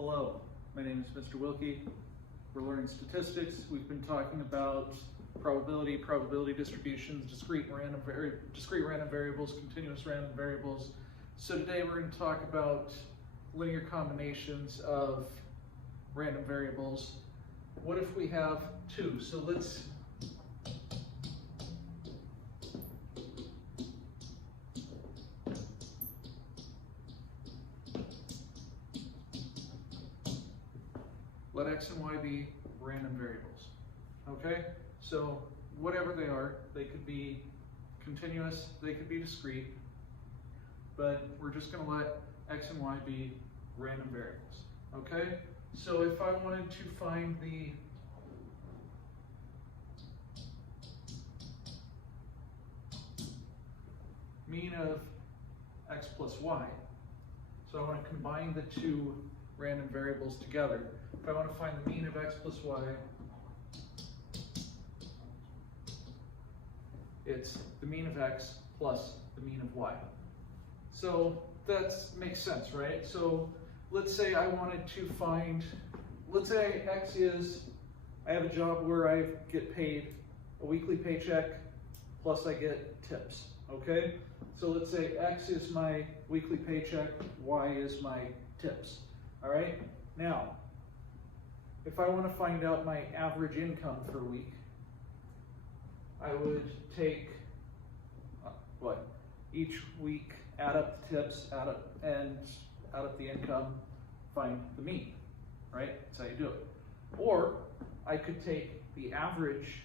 Hello, my name is Mr. Wilke. We're learning statistics. We've been talking about probability distributions, discrete random variables, continuous random variables. So today we're going to talk about linear combinations of random variables. What if we have two? So let's let x and y be random variables, okay? So whatever they are, they could be continuous, they could be discrete, but we're just gonna let x and y be random variables, okay? So if I wanted to find the mean of x plus y, so I want to combine the two random variables together. If I want to find the mean of x plus y, it's the mean of x plus the mean of y. So that makes sense, right? So let's say I wanted to find, let's say x is, I have a job where I get paid a weekly paycheck plus I get tips, okay? So let's say x is my weekly paycheck, y is my tips, all right? Now, if I want to find out my average income for a week, I would take, each week add up the tips, add up the income, find the mean, right? That's how you do it. Or I could take the average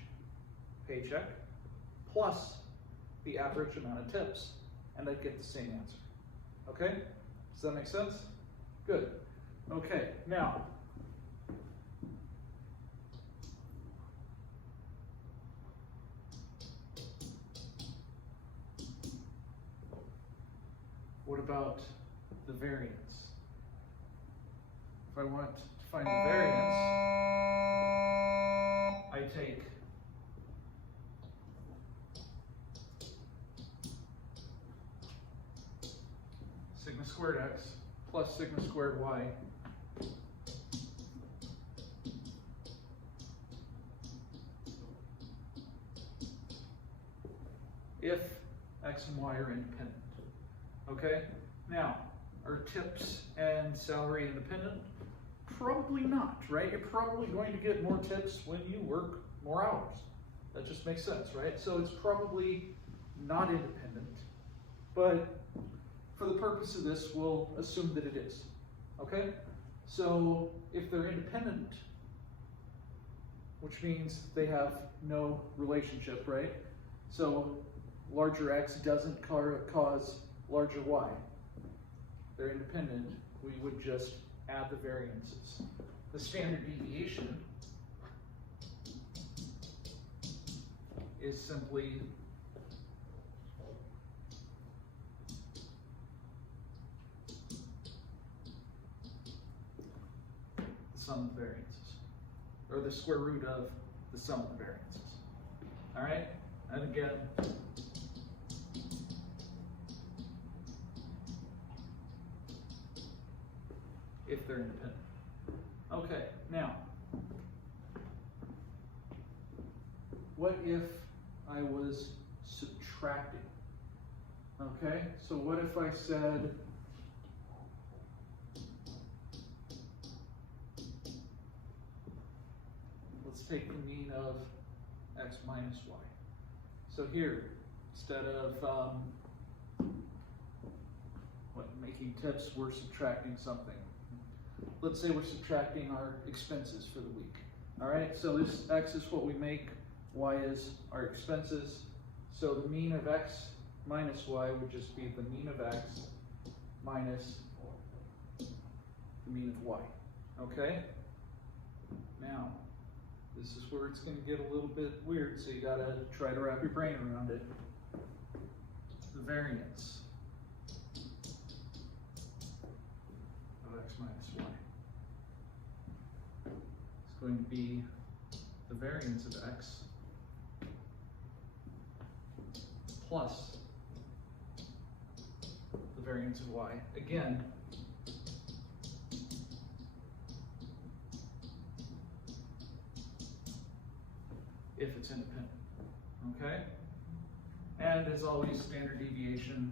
paycheck plus the average amount of tips, and I'd get the same answer. Okay? Does that make sense? Good. Okay, now, what about the variance? If I want to find the variance, I take sigma squared x plus sigma squared y if x and y are independent. Okay? Now, are tips and salary independent? Probably not, right? You're probably going to get more tips when you work more hours. That just makes sense, right? So it's probably not independent, but for the purpose of this, we'll assume that it is, okay? So if they're independent, which means they have no relationship, right? So larger x doesn't cause larger y. They're independent, we would just add the variances. The standard deviation is simply the sum of the variances, or the square root of the sum of the variances. All right? And again, if they're independent. Okay, now, what if I was subtracting? Okay, so what if I said, let's take the mean of x minus y. So here, instead of making tips, we're subtracting something. Let's say we're subtracting our expenses for the week. All right, so this x is what we make, y is our expenses. So the mean of x minus y would just be the mean of x minus the mean of y. Okay? Now, this is where it's going to get a little bit weird, so you got to try to wrap your brain around it. The variance of x minus y is going to be the variance of x plus the variance of y. Again, if it's independent, okay? And as always, standard deviation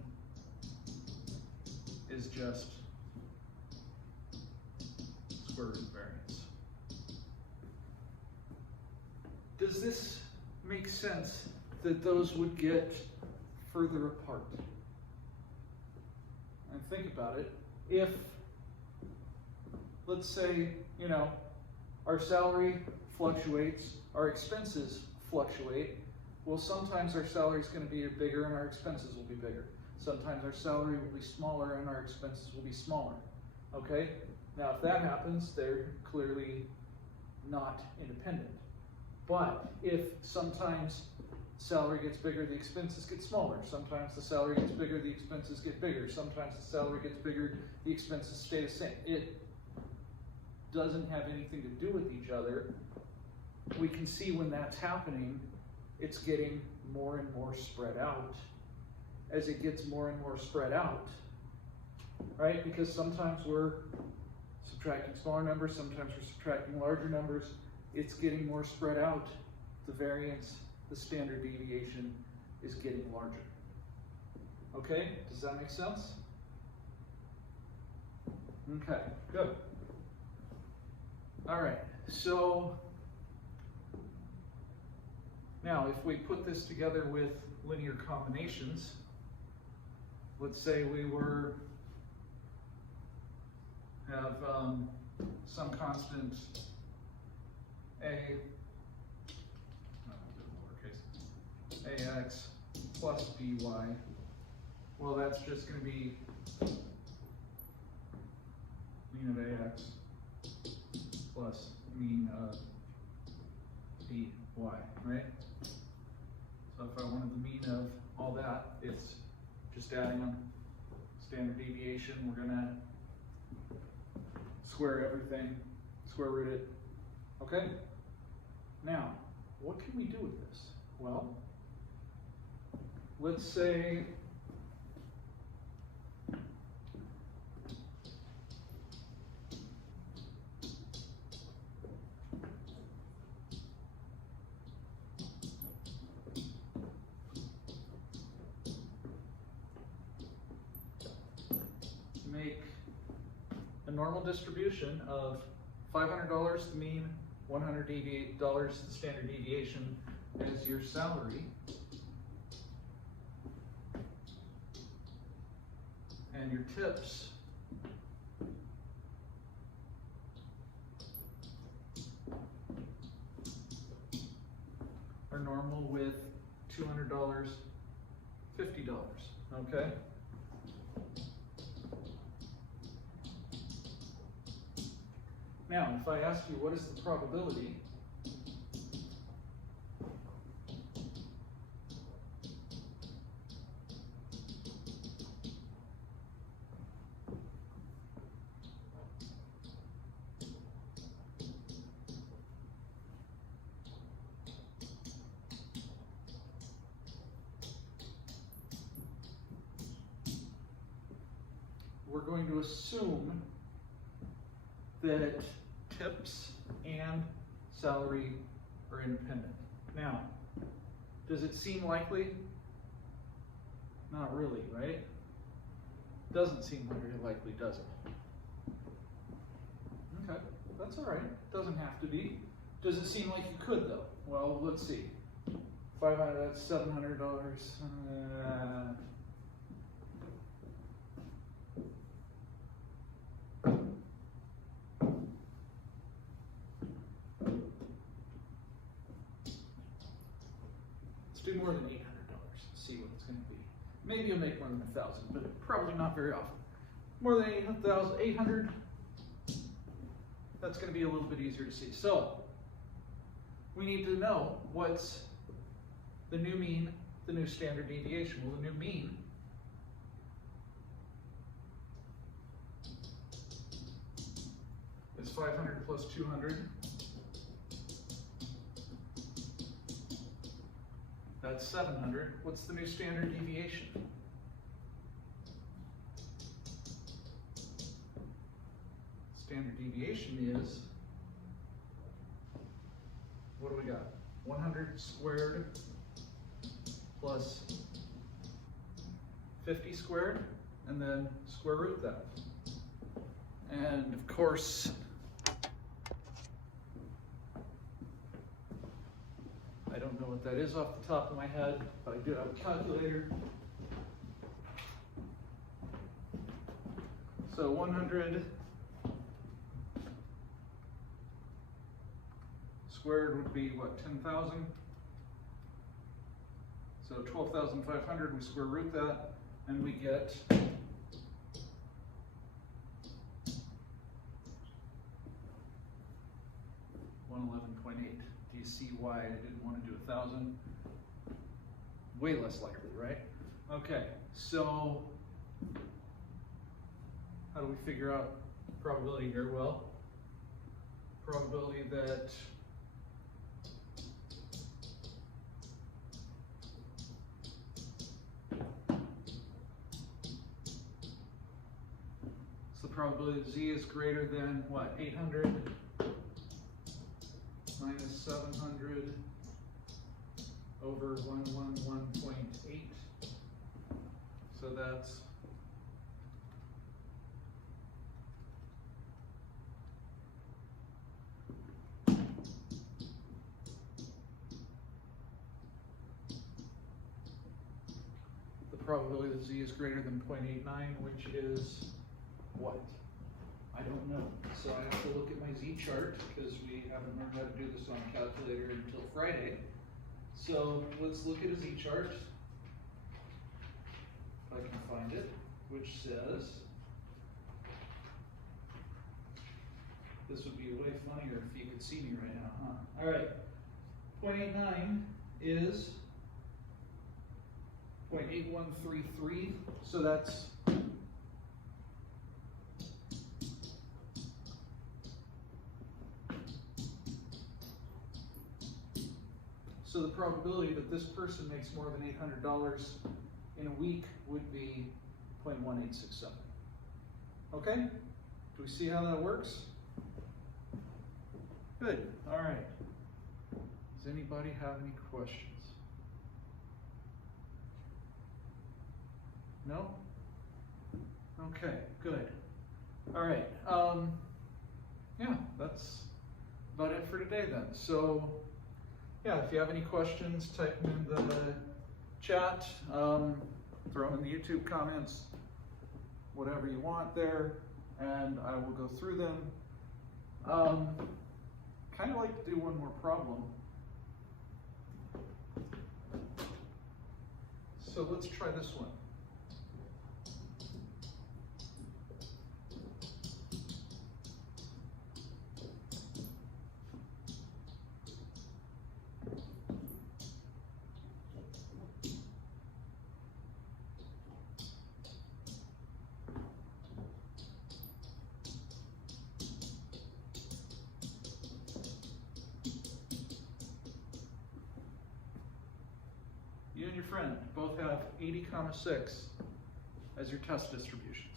is just square root variance. Does this make sense that those would get further apart? And think about it. If, let's say, you know, our salary fluctuates, our expenses fluctuate, well, sometimes our salary is going to be bigger and our expenses will be bigger. Sometimes our salary will be smaller and our expenses will be smaller. Okay? Now, if that happens, they're clearly not independent. But if sometimes salary gets bigger, the expenses get smaller. Sometimes the salary gets bigger, the expenses get bigger. Sometimes the salary gets bigger, the expenses stay the same. It doesn't have anything to do with each other. We can see when that's happening, it's getting more and more spread out. As it gets more and more spread out, right? Because sometimes we're subtracting smaller numbers, sometimes we're subtracting larger numbers. It's getting more spread out. The variance, the standard deviation is getting larger. Okay, does that make sense? Okay, good. All right, so now if we put this together with linear combinations, let's say we have some constant a, lowercase, ax plus by. Well, that's just going to be mean of ax plus mean of by, right? So if I wanted the mean of all that, it's just adding them. Standard deviation, we're going to square everything, square root it. Okay? Now, what can we do with this? Well, let's say make a normal distribution of $500 the mean, $188 the standard deviation as your salary, and your tips are normal with $200, $50, okay? Now, if I ask you what is the probability we're going to assume that tips and salary are independent. Now, does it seem likely? Not really, right? Doesn't seem very likely, does it? Okay, that's all right. Doesn't have to be. Does it seem like you could, though? Well, let's see. 500, that's $700. Do more than $800. See what it's going to be. Maybe you'll make more than 1,000, but probably not very often. More than 800. That's going to be a little bit easier to see. So we need to know what's the new mean, the new standard deviation. Well, the new mean is 500 plus 200. That's 700. What's the new standard deviation? Standard deviation is, what do we got? 100 squared plus 50 squared, and then square root that. And of course, I don't know what that is off the top of my head, but I do have a calculator. So 100 squared would be what, 10,000? So 12,500, we square root that, and we get 111.8. Do you see why I didn't want to do 1,000? Way less likely, right? Okay, so how do we figure out probability here? Well, probability that probability that z is greater than what, 800 minus 700 over 111.8. So that's the probability that z is greater than 0.89, which is what? I don't know. So I have to look at my z chart because we haven't learned how to do this on a calculator until Friday. So let's look at a z chart, if I can find it, which says, this would be way funnier if you could see me right now, huh? All right, 0.89 is 0.8133, so that's so the probability that this person makes more than $800 in a week would be 0.1867. Okay? Do we see how that works? Good. All right. Does anybody have any questions? No? Okay, good. All right. Yeah, that's about it for today then. So, yeah, if you have any questions, type them in the chat, throw them in the YouTube comments, whatever you want there, and I will go through them. Kind of like to do one more problem. So let's try this one. You and your friend both have 80,6 as your test distributions.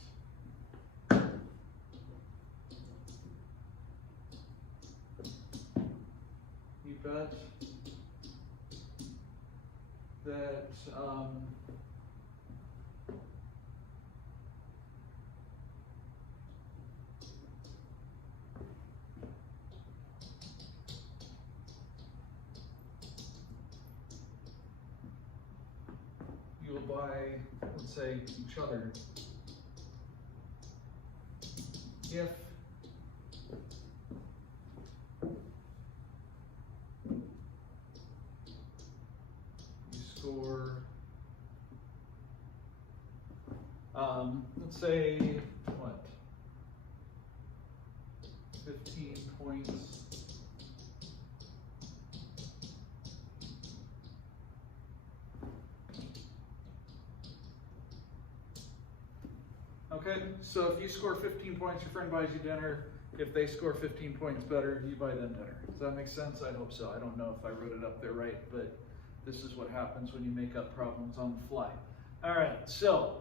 You bet that you'll buy, let's say, each other if you score, let's say, what, 15 points okay, so if you score 15 points, your friend buys you dinner. If they score 15 points better, you buy them dinner. Does that make sense? I hope so. I don't know if I wrote it up there right, but this is what happens when you make up problems on the fly. All right, so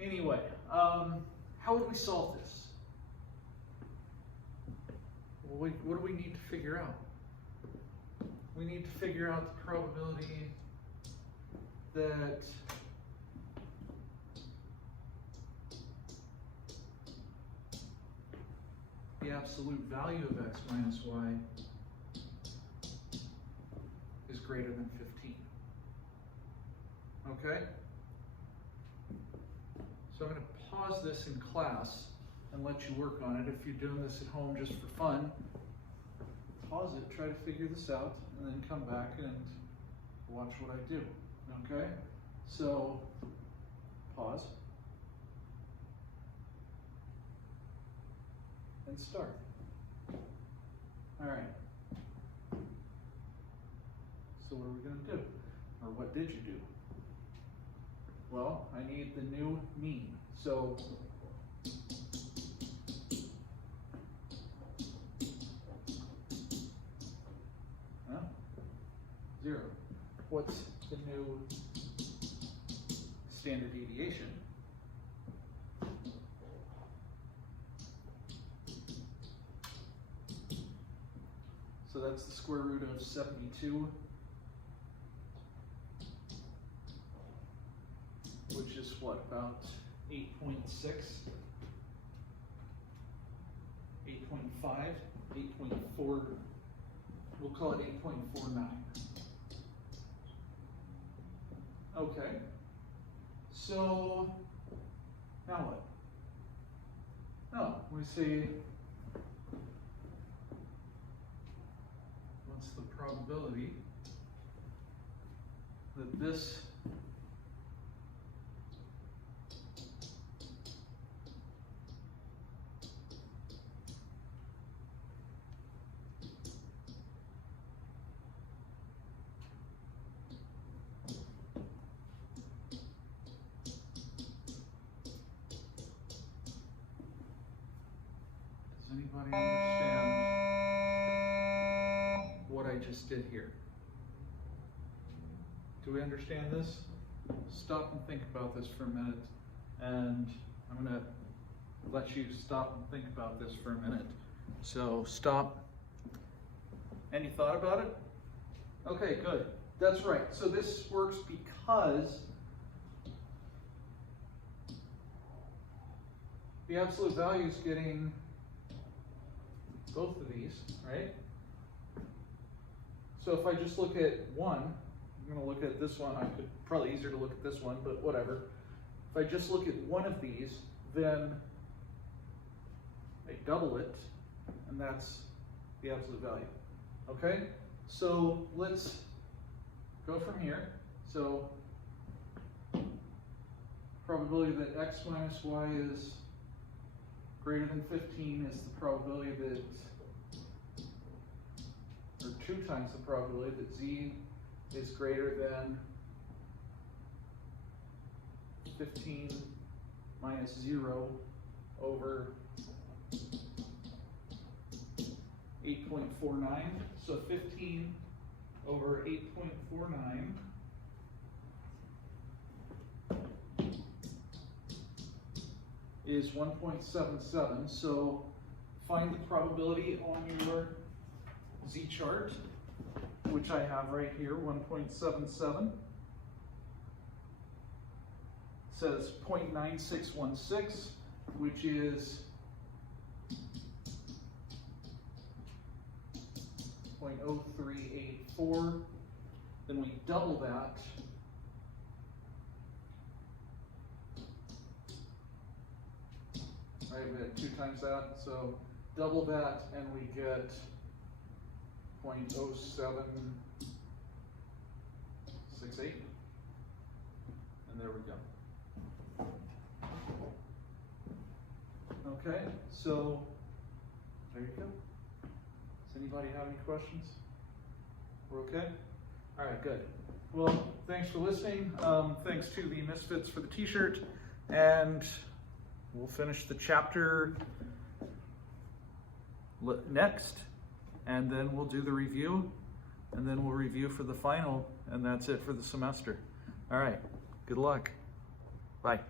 anyway, how would we solve this? What do we need to figure out? we need to figure out the probability that the absolute value of x minus y is greater than 15. Okay? So I'm going to pause this in class and let you work on it. If you're doing this at home just for fun, pause it, try to figure this out, and then come back and watch what I do. Okay? So, pause. And start. All right. So what are we going to do? Or what did you do? Well, I need the new mean. So, zero. What's the new standard deviation? So that's the square root of 72, which is what, about 8.6, 8.5, 8.4, we'll call it 8.49. Okay, so now what? Oh, we see what's the probability that this anybody understand what I just did here? Do we understand this? Stop and think about this for a minute, and I'm going to let you stop and think about this for a minute. So stop. Any thought about it? Okay, good. That's right. So this works because the absolute value is getting both of these, right? So if I just look at one, I'm going to look at this one. I could probably easier to look at this one, but whatever. If I just look at one of these, then I double it, and that's the absolute value. Okay? So let's go from here. So probability that x minus y is greater than 15 is the probability that, or 2 times the probability that z is greater than 15 minus 0 over 8.49. So 15 over 8.49 is 1.77. So find the probability on your z chart, which I have right here, 1.77. It says 0.9616, which is 0.0384. Then we double that. Right, we had 2 times that, so double that and we get 0.0768. And there we go. Okay, so there you go. Does anybody have any questions? We're okay? All right, good. Well, thanks for listening. Thanks to the Misfits for the t-shirt, and we'll finish the chapter next, and then we'll do the review, and then we'll review for the final, and that's it for the semester. All right, good luck. Bye.